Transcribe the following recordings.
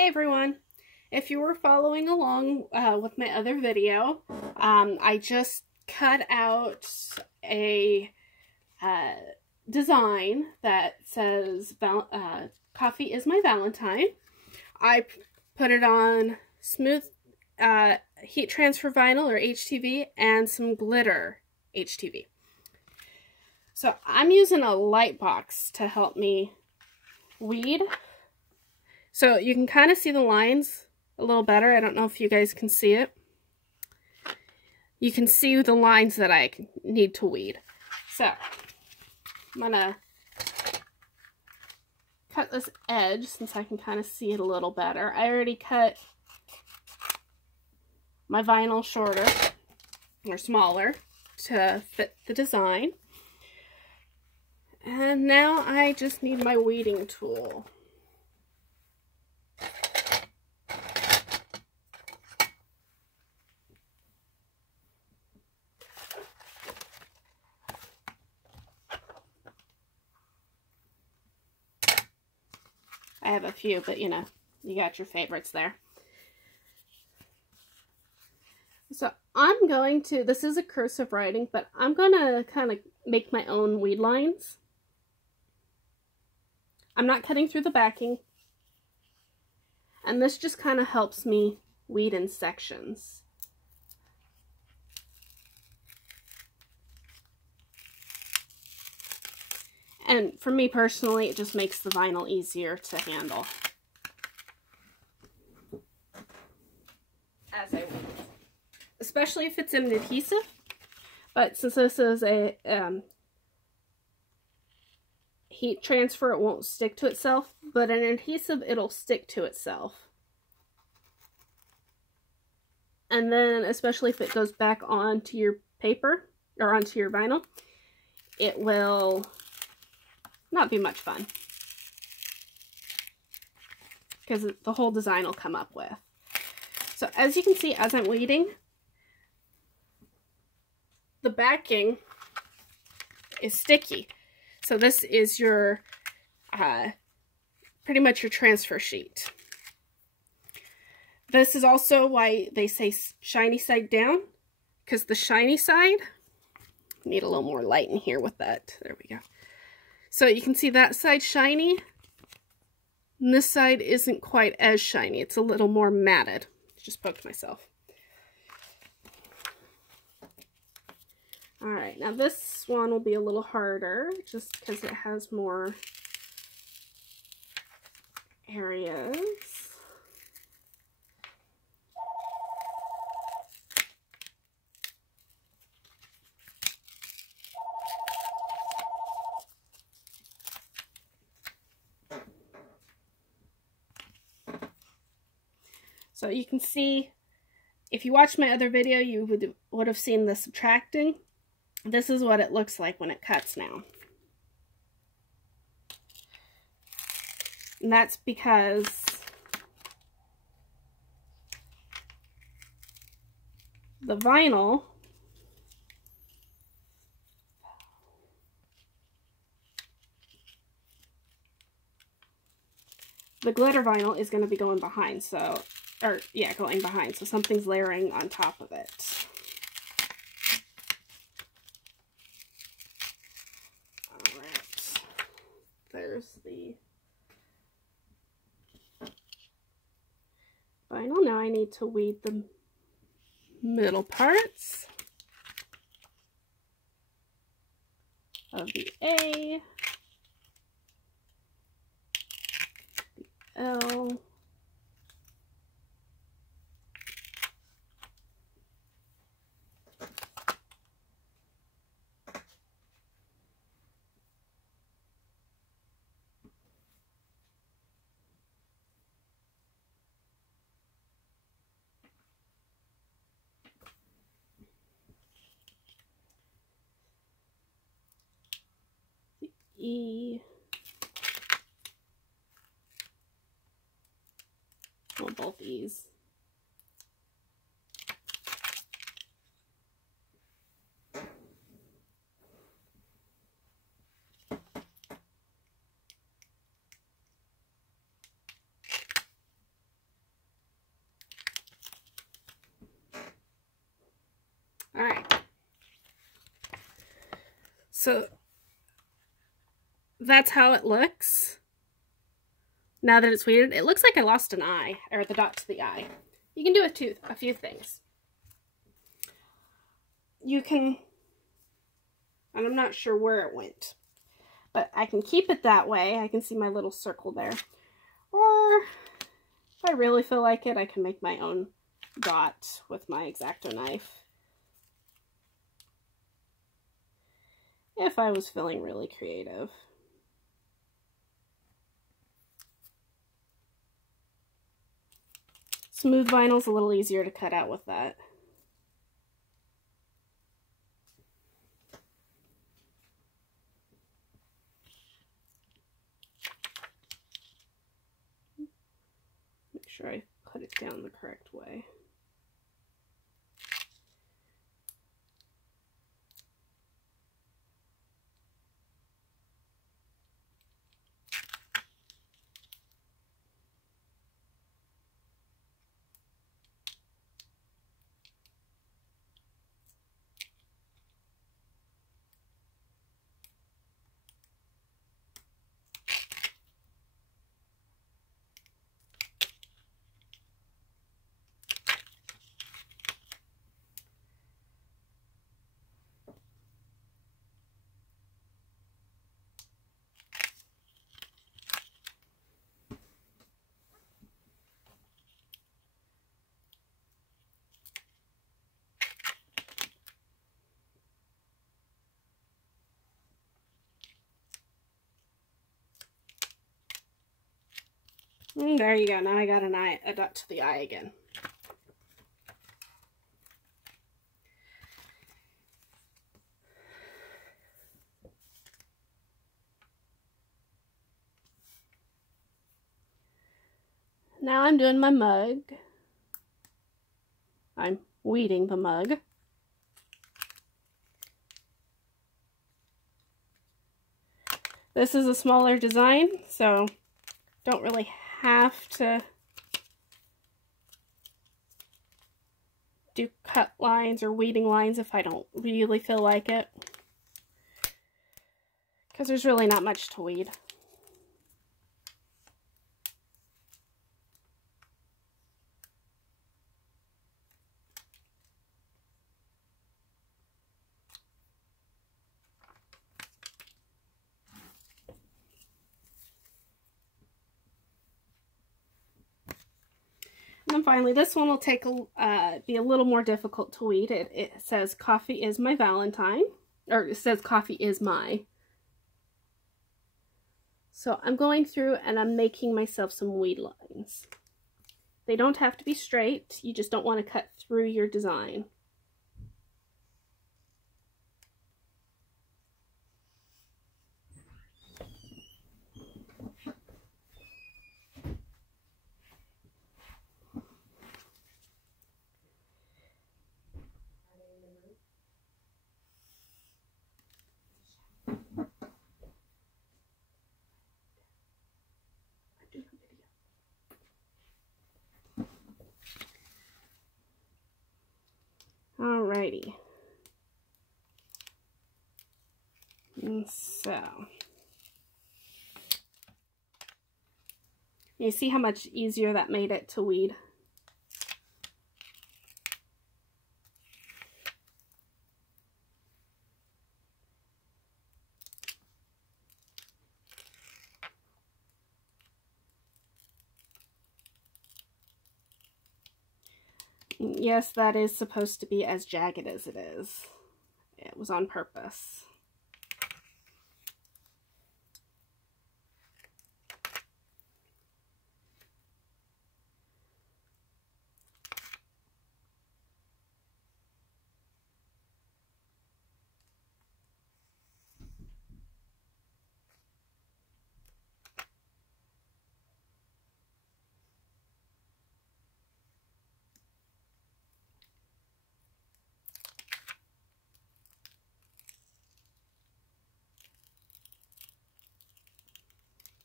Hey everyone! If you were following along with my other video, I just cut out a design that says coffee is my Valentine. I put it on smooth heat transfer vinyl or HTV and some glitter HTV. So I'm using a light box to help me weed. So you can kind of see the lines a little better. I don't know if you guys can see it. You can see the lines that I need to weed. So I'm going to cut this edge since I can kind of see it a little better. I already cut my vinyl shorter or smaller to fit the design. And now I just need my weeding tool. I have a few, but you know, you got your favorites there. So I'm going to, this is a cursive writing, but I'm going to kind of make my own weed lines. I'm not cutting through the backing. And this just kind of helps me weed in sections. And for me personally, it just makes the vinyl easier to handle as I weed. Especially if it's an adhesive. But since this is a heat transfer, it won't stick to itself. But an adhesive, it'll stick to itself. And then, especially if it goes back onto your paper, or onto your vinyl, it will not be much fun. Because the whole design will come up with. So as you can see, as I'm weeding, the backing is sticky. So this is your, pretty much your transfer sheet. This is also why they say shiny side down, because the shiny side, need a little more light in here with that. There we go. So you can see that side shiny, and this side isn't quite as shiny. It's a little more matted. Just poked myself. Alright, now this one will be a little harder, just because it has more areas. So you can see, if you watched my other video, you would have seen the subtracting. This is what it looks like when it cuts now. And that's because the vinyl the glitter vinyl is going to be going behind, so going behind, so something's layering on top of it. Alright, there's the vinyl. Now I need to weed the middle parts of the A, the L, E, well, both E's. So that's how it looks. Now that it's weeded, it looks like I lost an eye, or the dot to the eye. You can do a few things. You can, and I'm not sure where it went, but I can keep it that way. I can see my little circle there. Or if I really feel like it, I can make my own dot with my X-Acto knife. If I was feeling really creative. Smooth vinyl's a little easier to cut out with that. Make sure I put it down the correct way. And there you go. Now I got a dot to the eye again. Now I'm doing my mug. I'm weeding the mug. This is a smaller design, so don't really have to do cut lines or weeding lines if I don't really feel like it, because there's really not much to weed. And then finally, this one will take be a little more difficult to weed. It says coffee is my Valentine, or it says coffee is my. So I'm going through and I'm making myself some weed lines. They don't have to be straight. You just don't want to cut through your design. Alrighty. And so, you see how much easier that made it to weed? Yes, that is supposed to be as jagged as it is. It was on purpose.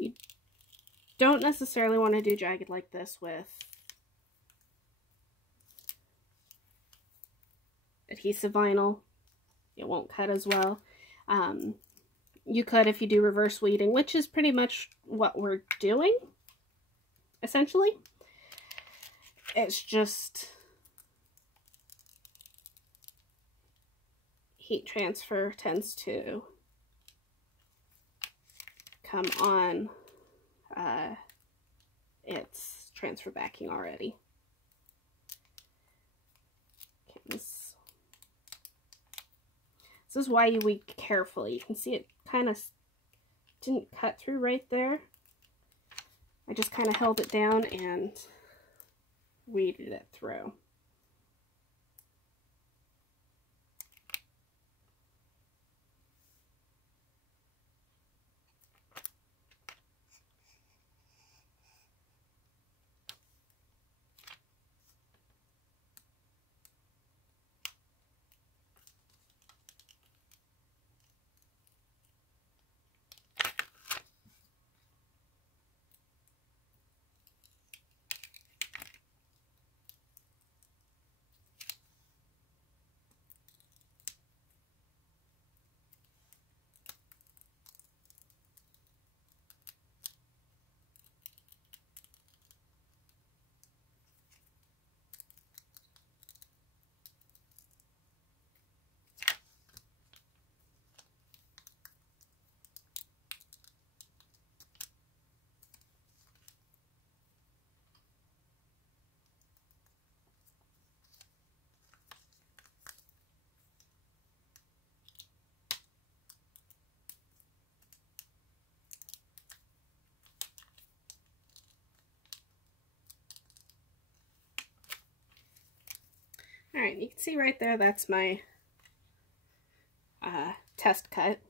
You don't necessarily want to do jagged like this with adhesive vinyl. It won't cut as well. You could if you do reverse weeding, which is pretty much what we're doing, essentially. It's just heat transfer tends to come on its transfer backing already. Okay, this is why you weed carefully. You can see it kind of didn't cut through right there. I just kind of held it down and weeded it through. Alright, you can see right there, that's my test cut.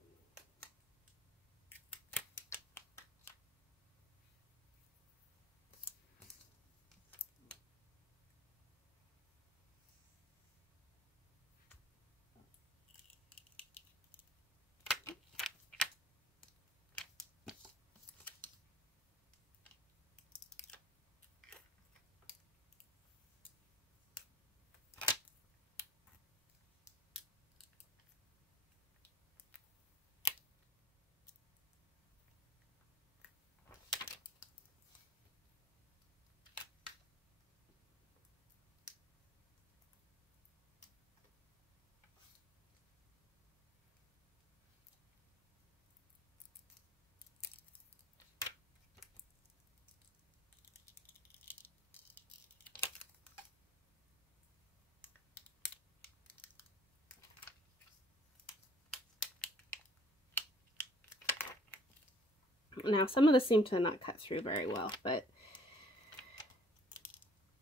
Now, some of this seemed to not cut through very well, but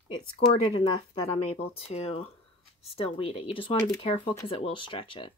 it's scored it enough that I'm able to still weed it. You just want to be careful because it will stretch it.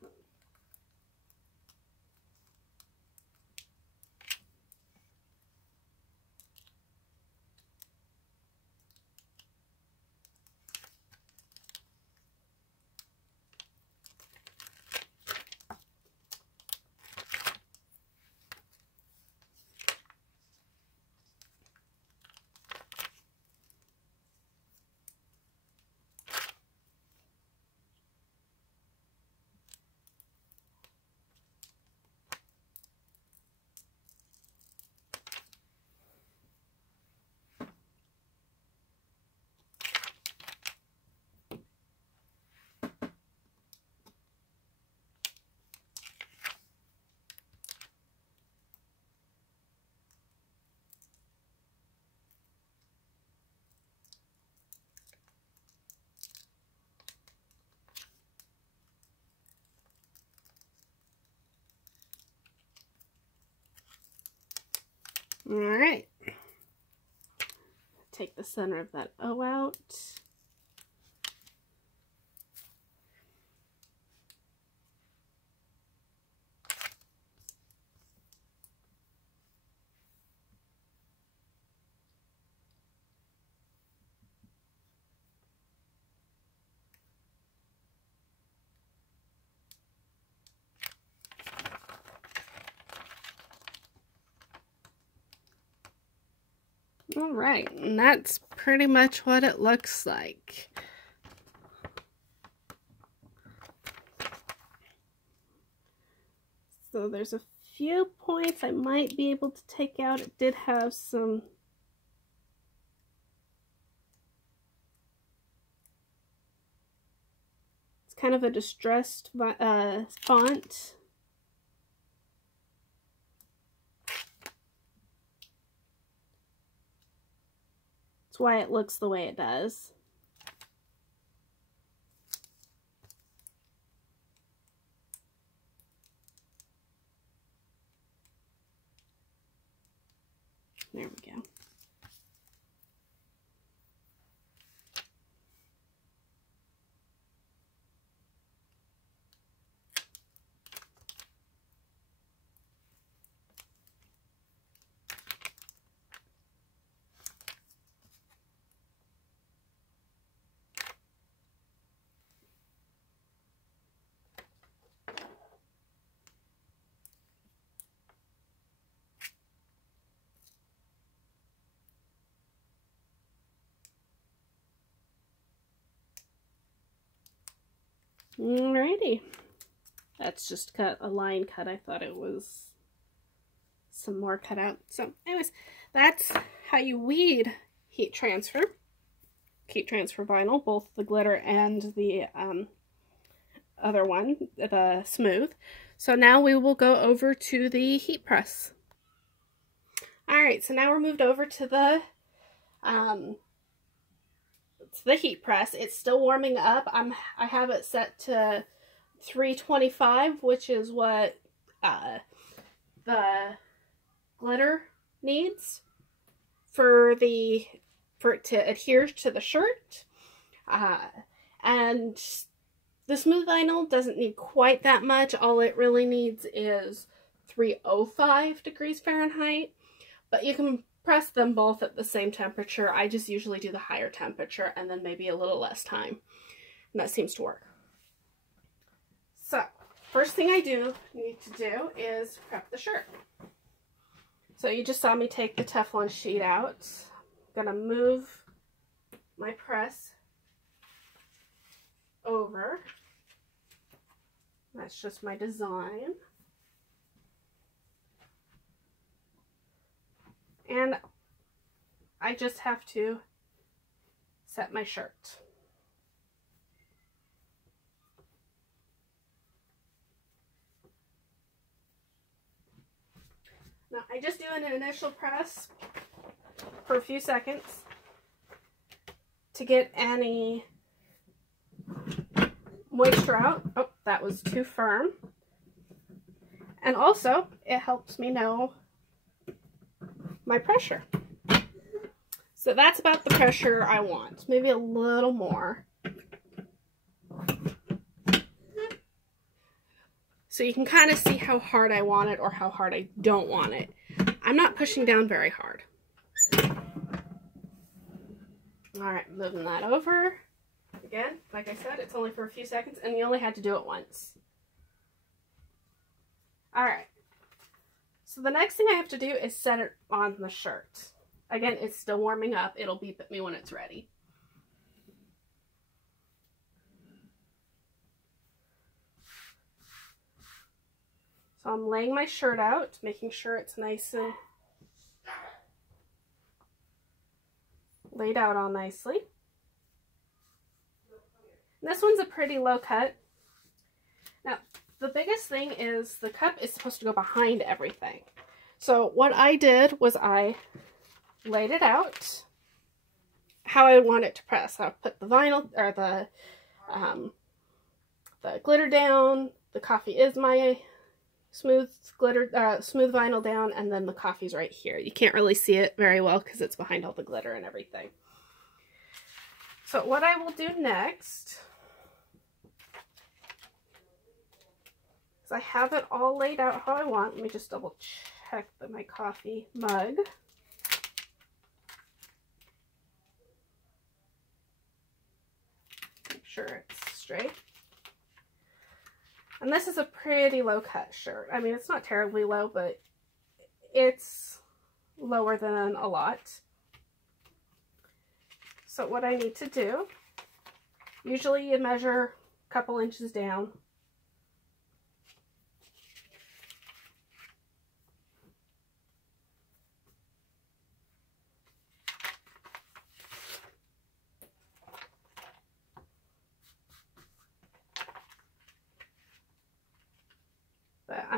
Alright, take the center of that O out. Alright, and that's pretty much what it looks like. So there's a few points I might be able to take out. It did have some kind of a distressed font. That's why it looks the way it does. There we go. Alrighty. That's just a line cut. I thought it was some more cut out. So anyways, that's how you weed heat transfer vinyl, both the glitter and the other one, the smooth. So now we will go over to the heat press. Alright, so now we're moved over to the heat press. It's still warming up. I have it set to 325, which is what the glitter needs for it to adhere to the shirt. And the smooth vinyl doesn't need quite that much. All it really needs is 305 degrees Fahrenheit, but you can press them both at the same temperature. I just usually do the higher temperature and then maybe a little less time, and that seems to work. So first thing I need to do is prep the shirt. So you just saw me take the Teflon sheet out. I'm gonna move my press over. That's just my design. And I just have to set my shirt. Now I just do an initial press for a few seconds to get any moisture out. Oh, that was too firm. And also it helps me know my pressure. So that's about the pressure I want, maybe a little more. So you can kind of see how hard I want it or how hard I don't want it. I'm not pushing down very hard. Alright, moving that over. Again, like I said, it's only for a few seconds and you only had to do it once. Alright. So the next thing I have to do is set it on the shirt. Again, it's still warming up. It'll beep at me when it's ready. So I'm laying my shirt out, making sure it's nice and laid out all nicely. And this one's a pretty low cut. Now, the biggest thing is the cup is supposed to go behind everything. So what I did was I laid it out how I want it to press. I put the vinyl or the glitter down. The coffee is my smooth vinyl down, and then the coffee's right here. You can't really see it very well because it's behind all the glitter and everything. So what I will do next is I have it all laid out how I want. Let me just double check my coffee mug. Make sure it's straight. And this is a pretty low cut shirt. I mean, it's not terribly low, but it's lower than a lot. So what I need to do, usually you measure a couple inches down.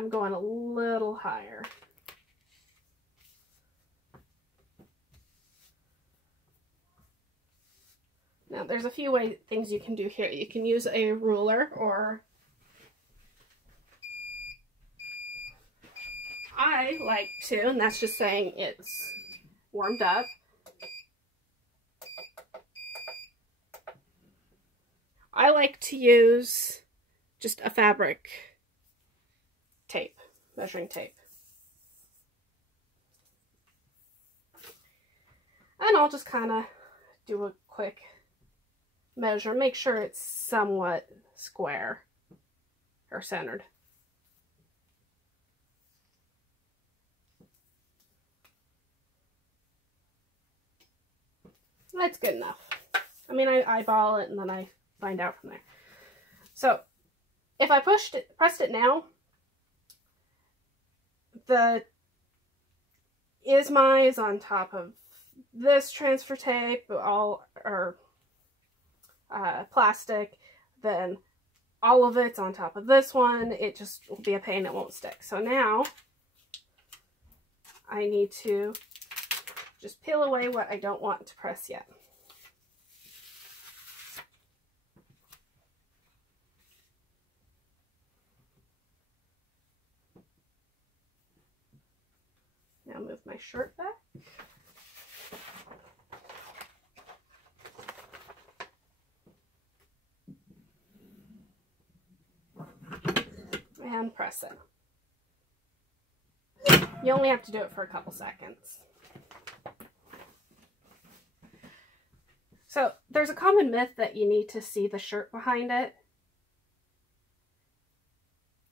I'm going a little higher. Now there's a few things you can do here. You can use a ruler, or I like to, and that's just saying it's warmed up. I like to use just a fabric tape, measuring tape. And I'll just kind of do a quick measure, make sure it's somewhat square or centered. That's good enough. I mean, I eyeball it and then I find out from there. So if I pressed it now, the Isma is on top of this transfer tape, all or plastic, then all of it's on top of this one. It just will be a pain, it won't stick. So now I need to just peel away what I don't want to press yet. Now move my shirt back. And press it. You only have to do it for a couple seconds. So there's a common myth that you need to see the shirt behind it,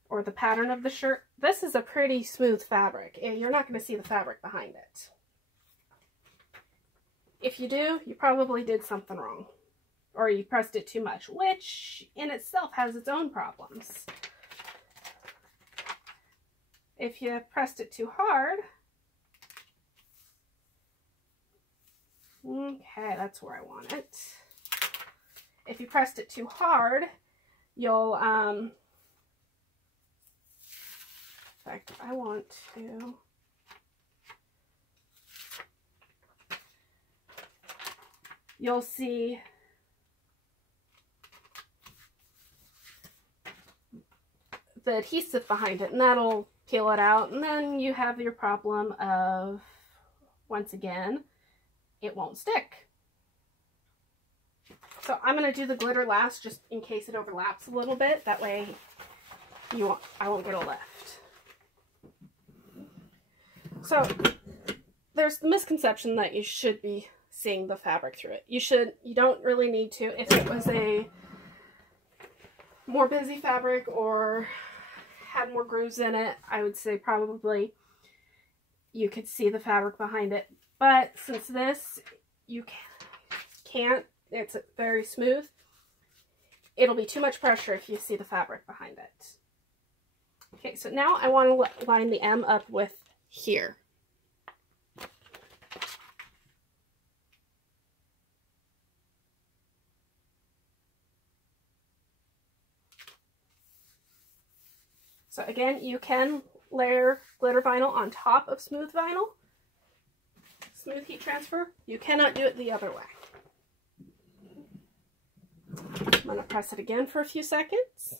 or the pattern of the shirt. This is a pretty smooth fabric, and you're not going to see the fabric behind it. If you do, you probably did something wrong, or you pressed it too much, which in itself has its own problems. If you pressed it too hard, okay, that's where I want it. If you pressed it too hard, you'll, in fact, I want to, you'll see the adhesive behind it, and that'll peel it out, and then you have your problem of, once again, it won't stick. So I'm going to do the glitter last, just in case it overlaps a little bit. That way I won't get a lift. So there's the misconception that you should be seeing the fabric through it. You don't really need to. If it was a more busy fabric or had more grooves in it, I would say probably you could see the fabric behind it. But since this, you can't, it's very smooth, it'll be too much pressure if you see the fabric behind it. Okay, so now I want to line the M up with here. So again, you can layer glitter vinyl on top of smooth vinyl, smooth heat transfer. You cannot do it the other way. I'm going to press it again for a few seconds.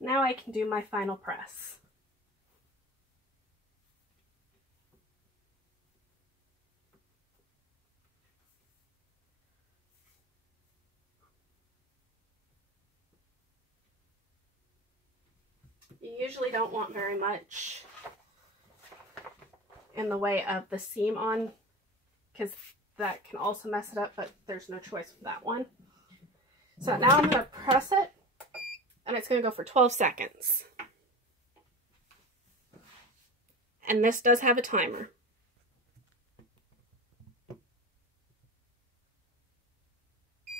Now I can do my final press. You usually don't want very much in the way of the seam on, because that can also mess it up, but there's no choice with that one. So now I'm going to press it, and it's going to go for 12 seconds. And this does have a timer.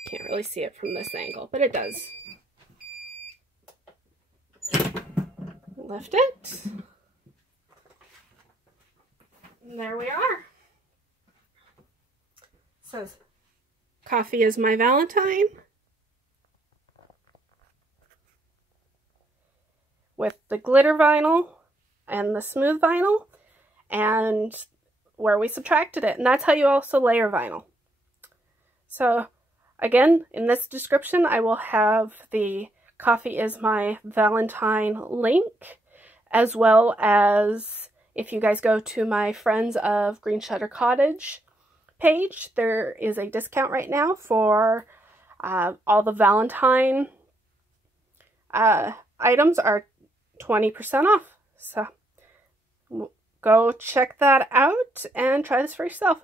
Can't really see it from this angle, but it does. Lift it. And there we are. It says, "Coffee is my Valentine." With the glitter vinyl and the smooth vinyl, and where we subtracted it. And that's how you also layer vinyl. So again, in this description, I will have the Coffee is My Valentine link, as well as if you guys go to my Friends of Green Shutter Cottage page, there is a discount right now for all the Valentine items are 20% off. So go check that out and try this for yourself.